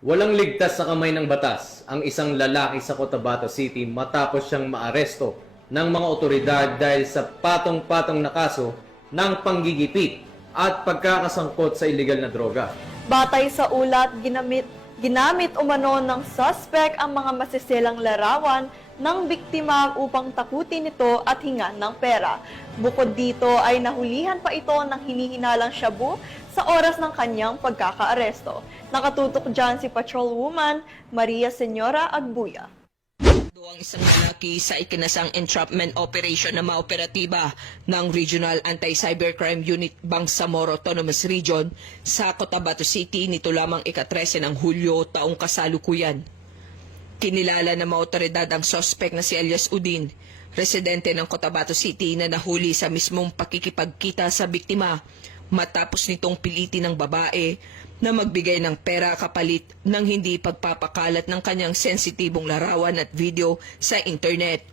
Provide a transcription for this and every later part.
Walang ligtas sa kamay ng batas ang isang lalaki sa Cotabato City matapos siyang maaresto ng mga otoridad dahil sa patong-patong na kaso ng panggigipit at pagkakasangkot sa iligal na droga. Batay sa ulat, ginamit umano ng suspect ang mga masisilang larawan ng biktima upang takutin ito at hingan ng pera. Bukod dito ay nahulihan pa ito ng hinihinalang shabu sa oras ng kanyang pagkakaaresto. Nakatutok dyan si Patrolwoman Maria Senyora Agbuya. Ang isang lalaki sa ikinasang entrapment operation na maoperatiba ng Regional Anti-Cybercrime Unit Bangsamoro Autonomous Region sa Cotabato City nito lamang ika-13 ng Hulyo taong kasalukuyan. Kinilala ng mga otoridad ang sospek na si Elias Udin, residente ng Cotabato City na nahuli sa mismong pakikipagkita sa biktima matapos nitong pilitin ng babae na magbigay ng pera kapalit ng hindi pagpapakalat ng kanyang sensitibong larawan at video sa internet.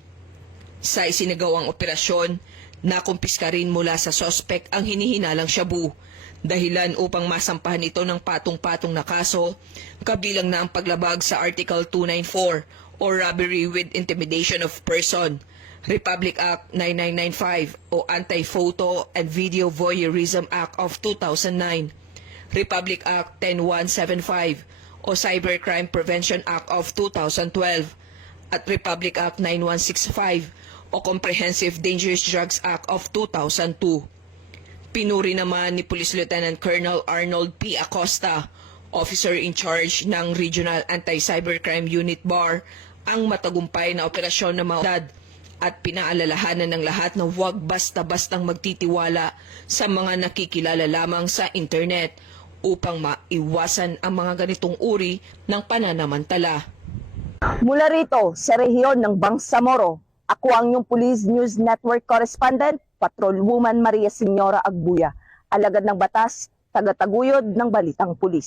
Sa isinagawang operasyon, nakumpiska rin mula sa sospek ang hinihinalang shabu, dahilan upang masampahan ito ng patong-patong na kaso, kabilang na ang paglabag sa Article 294 o Robbery with Intimidation of Person, Republic Act 9995 o Anti-Photo and Video Voyeurism Act of 2009, Republic Act 10175 o Cybercrime Prevention Act of 2012 at Republic Act 9165 o Comprehensive Dangerous Drugs Act of 2002. Pinuri naman ni Police Lieutenant Colonel Arnold P. Acosta, Officer in Charge ng Regional Anti-Cybercrime Unit BAR, ang matagumpay na operasyon ng mga otoridad at pinaalalahanan ng lahat na huwag basta-bastang magtitiwala sa mga nakikilala lamang sa internet upang maiwasan ang mga ganitong uri ng pananamantala. Mula rito sa rehiyon ng Bangsamoro, ako ang inyong Police News Network Correspondent, Patrolwoman Maria Senyora Agbuya, alagad ng batas, tagataguyod ng Balitang Pulis.